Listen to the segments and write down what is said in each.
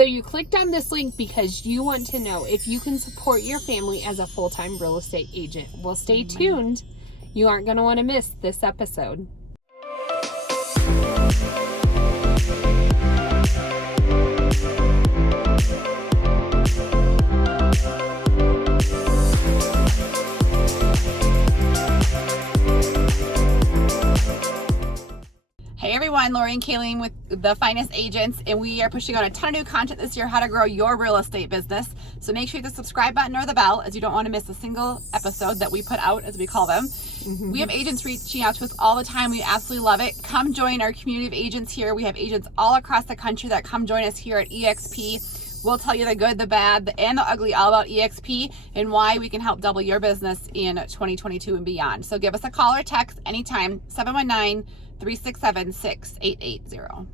So you clicked on this link because you want to know if you can support your family as a full-time real estate agent. Well, stay tuned. You aren't going to want to miss this episode. Hey everyone, Lori and Kayleen with The Finest Agents, and we are pushing out a ton of new content this year, how to grow your real estate business. So make sure you hit the subscribe button or the bell, as you don't want to miss a single episode that we put out, as we call them. We have agents reaching out to us all the time. We absolutely love it. Come join our community of agents here. We have agents all across the country that come join us here at EXP. We'll tell you the good, the bad, and the ugly all about EXP and why we can help double your business in 2022 and beyond. So give us a call or text anytime, 719-367-6880.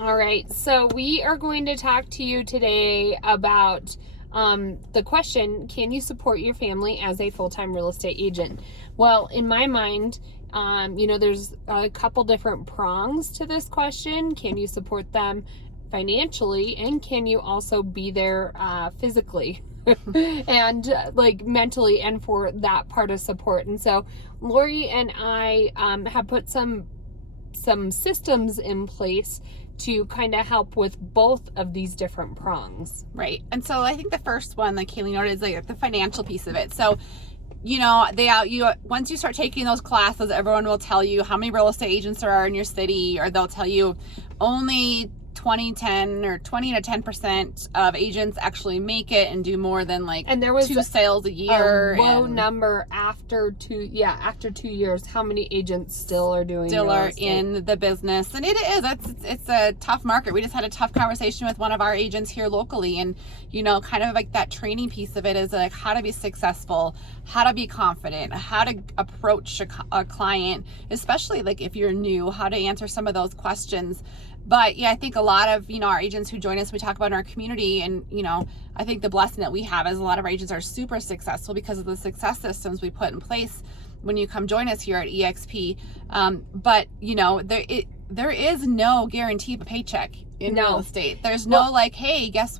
All right, so we are going to talk to you today about the question, can you support your family as a full-time real estate agent? Well, in my mind, there's a couple different prongs to this question. Can you support them financially, and can you also be there physically and like mentally, and for that part of support? And so Lori and I have put some systems in place to kind of help with both of these different prongs. Right. And so I think the first one, like Kaylee noted, is like the financial piece of it. So, once you start taking those classes, everyone will tell you how many real estate agents there are in your city, or they'll tell you only 20 to 10% of agents actually make it and do more than and there was 2 sales a year. A low number after 2 years. How many agents still are in the business? And it's a tough market. We just had a tough conversation with one of our agents here locally, and kind of like that training piece of it is like how to be successful, how to be confident, how to approach a client, especially like if you're new, how to answer some of those questions. But yeah, I think a lot of, our agents who join us, we talk about in our community, and, I think the blessing that we have is a lot of our agents are super successful because of the success systems we put in place when you come join us here at EXP. But there is no guarantee of a paycheck in real estate. There's no I guess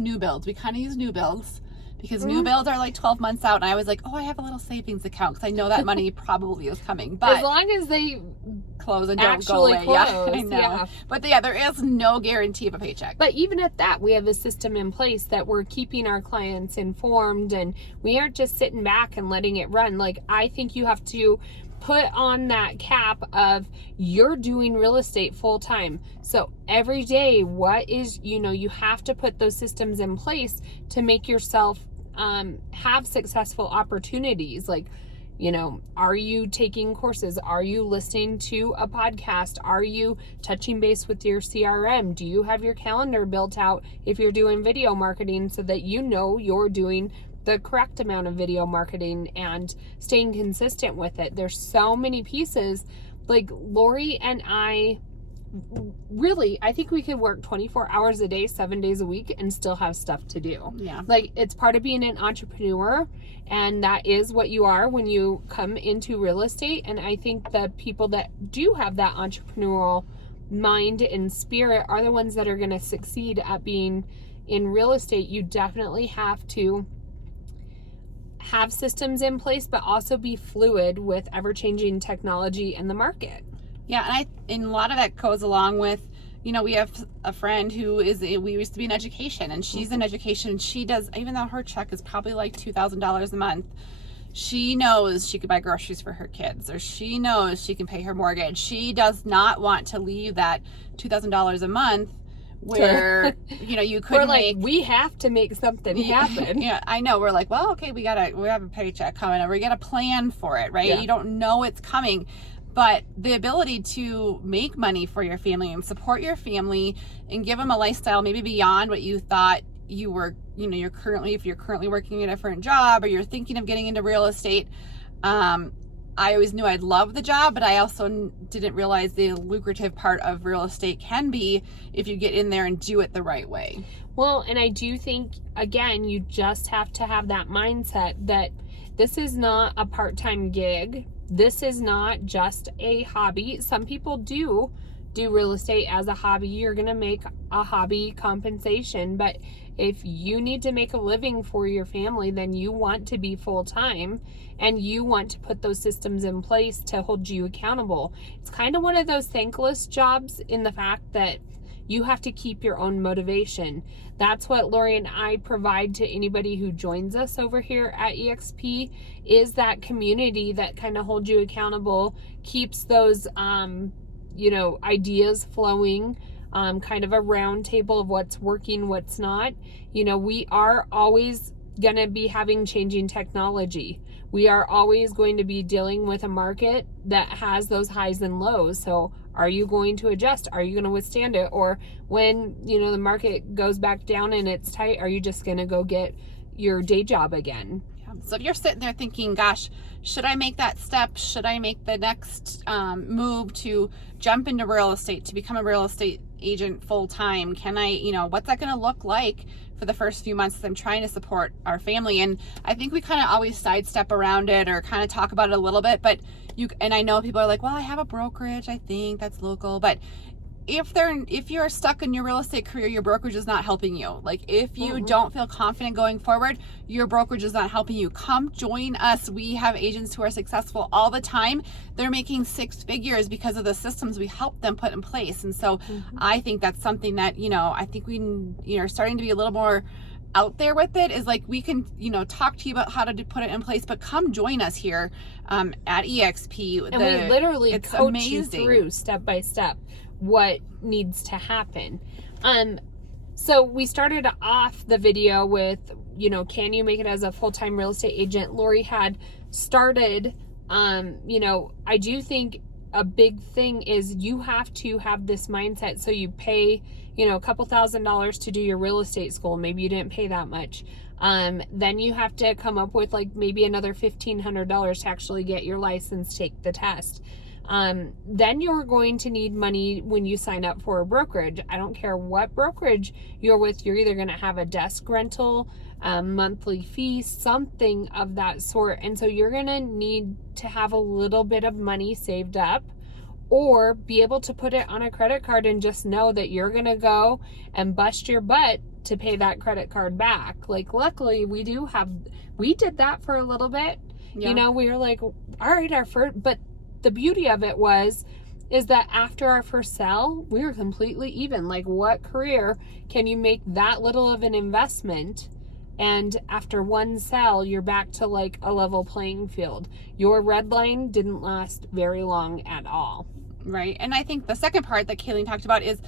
new builds. We kind of use new builds because new builds are like 12 months out. And I was like, I have a little savings account because I know that money probably is coming. But as long as they close and don't go away. Close, I know. Yeah. But there is no guarantee of a paycheck. But even at that, we have a system in place that we're keeping our clients informed, and we aren't just sitting back and letting it run. Like, I think you have to put on that cap of you're doing real estate full time. So every day, you have to put those systems in place to make yourself have successful opportunities. Like, are you taking courses? Are you listening to a podcast? Are you touching base with your CRM? Do you have your calendar built out if you're doing video marketing so that you're doing the correct amount of video marketing and staying consistent with it? There's so many pieces. Like, Lori and I think we could work 24 hours a day, 7 days a week, and still have stuff to do. Yeah. Like, it's part of being an entrepreneur, and that is what you are when you come into real estate. And I think the people that do have that entrepreneurial mind and spirit are the ones that are going to succeed at being in real estate. You definitely have to have systems in place, but also be fluid with ever-changing technology in the market. Yeah, and a lot of that goes along with, we have a friend who we used to be in education, and she's in education. She does, even though her check is probably like $2,000 a month, she knows she could buy groceries for her kids, or she knows she can pay her mortgage. She does not want to leave that $2,000 a month where, you couldn't we have to make something happen. Yeah, I know. We're like, well, okay, we have a paycheck coming, or we got to plan for it, right? Yeah. You don't know it's coming. But the ability to make money for your family and support your family and give them a lifestyle maybe beyond what you thought you were, if you're currently working a different job, or you're thinking of getting into real estate, I always knew I'd love the job, but I also didn't realize the lucrative part of real estate can be if you get in there and do it the right way. Well, and I do think, again, you just have to have that mindset that this is not a part-time gig. This is not just a hobby. Some people do real estate as a hobby. You're going to make a hobby compensation, but if you need to make a living for your family, then you want to be full-time and you want to put those systems in place to hold you accountable. It's kind of one of those thankless jobs in the fact that you have to keep your own motivation. That's what Lori and I provide to anybody who joins us over here at EXP, is that community that kind of holds you accountable, keeps those ideas flowing, kind of a round table of what's working, what's not. We are always going to be having changing technology. We are always going to be dealing with a market that has those highs and lows. So are you going to adjust? Are you going to withstand it? Or when, the market goes back down and it's tight, are you just going to go get your day job again? So if you're sitting there thinking, gosh, should I make that step? Should I make the next move to jump into real estate, to become a real estate agent full time? Can I, what's that going to look like for the first few months that I'm trying to support our family? And I think we kind of always sidestep around it or kind of talk about it a little bit, but and I know people are like, well, I have a brokerage, I think that's local, but if you're stuck in your real estate career, your brokerage is not helping you. Like if you don't feel confident going forward, your brokerage is not helping you. Come join us. We have agents who are successful all the time. They're making 6 figures because of the systems we help them put in place. And so I think that's something that, I think we are starting to be a little more out there with it, is like we can talk to you about how to put it in place, but come join us here at EXP. And we literally coach you through step by step what needs to happen. So we started off the video with, can you make it as a full-time real estate agent? Lori had started, I do think a big thing is you have to have this mindset. So you pay, a couple $1,000s to do your real estate school. Maybe you didn't pay that much. Then you have to come up with like maybe another $1,500 to actually get your license, take the test. Then you're going to need money when you sign up for a brokerage. I don't care what brokerage you're with. You're either going to have a desk rental, monthly fee, something of that sort. And so you're going to need to have a little bit of money saved up, or be able to put it on a credit card and just know that you're going to go and bust your butt to pay that credit card back. Like, luckily we did that for a little bit. Yeah. We were like, all right, but the beauty of it is that after our first sell, we were completely even. Like, what career can you make that little of an investment, and after one sell, you're back to like a level playing field? Your red line didn't last very long at all. Right. And I think the second part that Kayleen talked about is,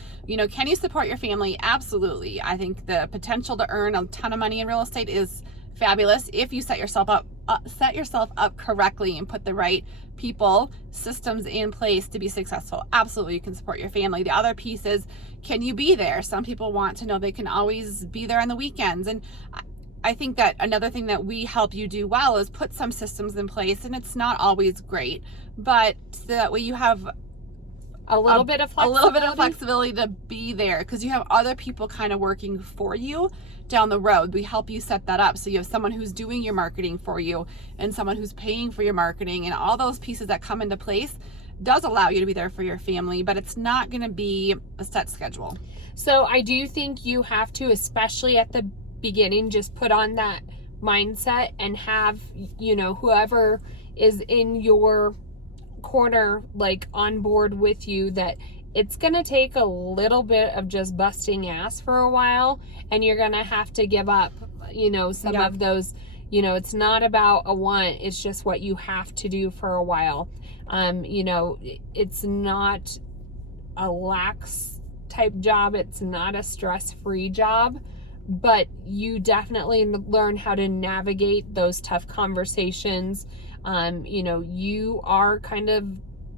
can you support your family? Absolutely. I think the potential to earn a ton of money in real estate is fabulous if you set yourself up correctly and put the right people, systems in place to be successful. Absolutely, you can support your family. The other piece is, can you be there? Some people want to know they can always be there on the weekends. And I think that another thing that we help you do well is put some systems in place, and it's not always great, but so that way you have a little bit of flexibility to be there, because you have other people kind of working for you down the road. We help you set that up, so you have someone who's doing your marketing for you and someone who's paying for your marketing, and all those pieces that come into place does allow you to be there for your family, but it's not going to be a set schedule. So I do think you have to, especially at the beginning, just put on that mindset and have, whoever is in your corner, like on board with you, that it's going to take a little bit of just busting ass for a while, and you're going to have to give up, some of those, it's not about a want, it's just what you have to do for a while. It's not a lax type job. It's not a stress-free job, but you definitely learn how to navigate those tough conversations. You are kind of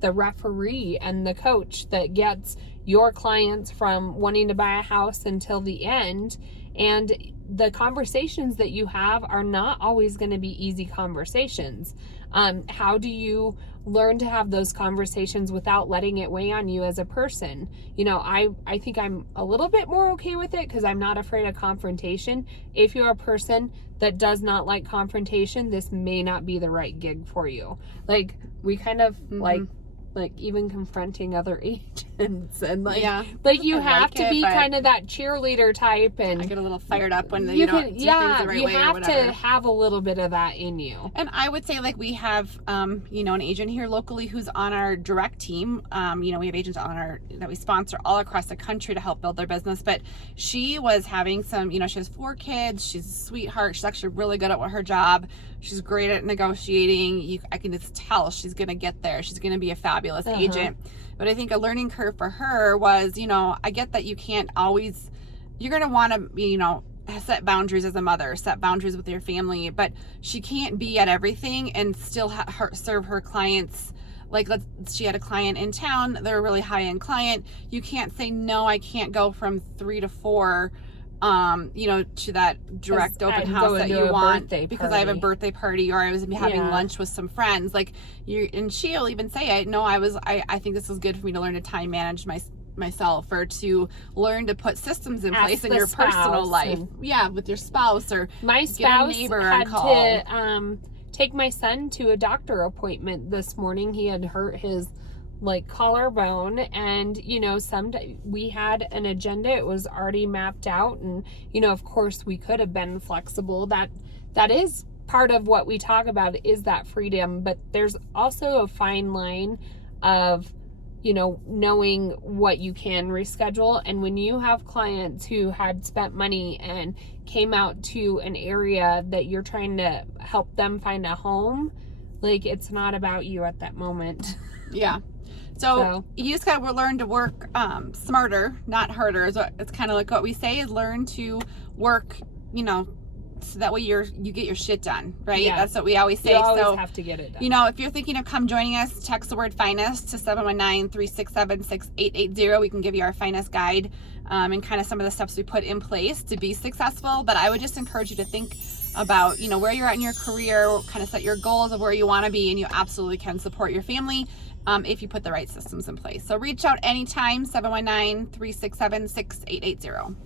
the referee and the coach that gets your clients from wanting to buy a house until the end. And the conversations that you have are not always going to be easy conversations. How do you learn to have those conversations without letting it weigh on you as a person? You know, I think I'm a little bit more okay with it because I'm not afraid of confrontation. If you're a person that does not like confrontation, this may not be the right gig for you. Like, we kind of like even confronting other agents and like, but you have to be kind of that cheerleader type, and I get a little fired up when you don't do things the right way or whatever. You have to have a little bit of that in you. And I would say, like, we have you know, an agent here locally who's on our direct team. You know, we have agents on our that we sponsor all across the country to help build their business, but she was having some, you know, she has 4 kids, she's a sweetheart, she's actually really good at her job, she's great at negotiating. I can just tell she's gonna get there, she's gonna be a fabulous agent. But I think a learning curve for her was, you know, I get that you can't always, you're going to want to, you know, set boundaries as a mother, set boundaries with your family, but she can't be at everything and still serve her clients. Like, she had a client in town, they're a really high-end client. You can't say, no, I can't go from 3 to 4, you know, to that direct open house that you want because I have a birthday party, or I was having lunch with some friends. Like, and she'll even say, I think this is good for me to learn to time manage myself, or to learn to put systems in place in your personal life. With your spouse, or my spouse had to take my son to a doctor appointment this morning. He had hurt his like collarbone, and you know, we had an agenda, it was already mapped out, and you know, of course we could have been flexible. That is part of what we talk about, is that freedom, but there's also a fine line of, you know, knowing what you can reschedule. And when you have clients who had spent money and came out to an area that you're trying to help them find a home, like, it's not about you at that moment. So you just gotta learn to work smarter, not harder. It's kind of like what we say is learn to work, you know, so that way you get your shit done, right? That's what we always say. You always have to get it done. You know, if you're thinking of joining us, text the word finest to 719-367-6880. We can give you our finest guide and kind of some of the steps we put in place to be successful. But I would just encourage you to think about, you know, where you're at in your career, kind of set your goals of where you want to be, and you absolutely can support your family if you put the right systems in place. So reach out anytime, 719-367-6880.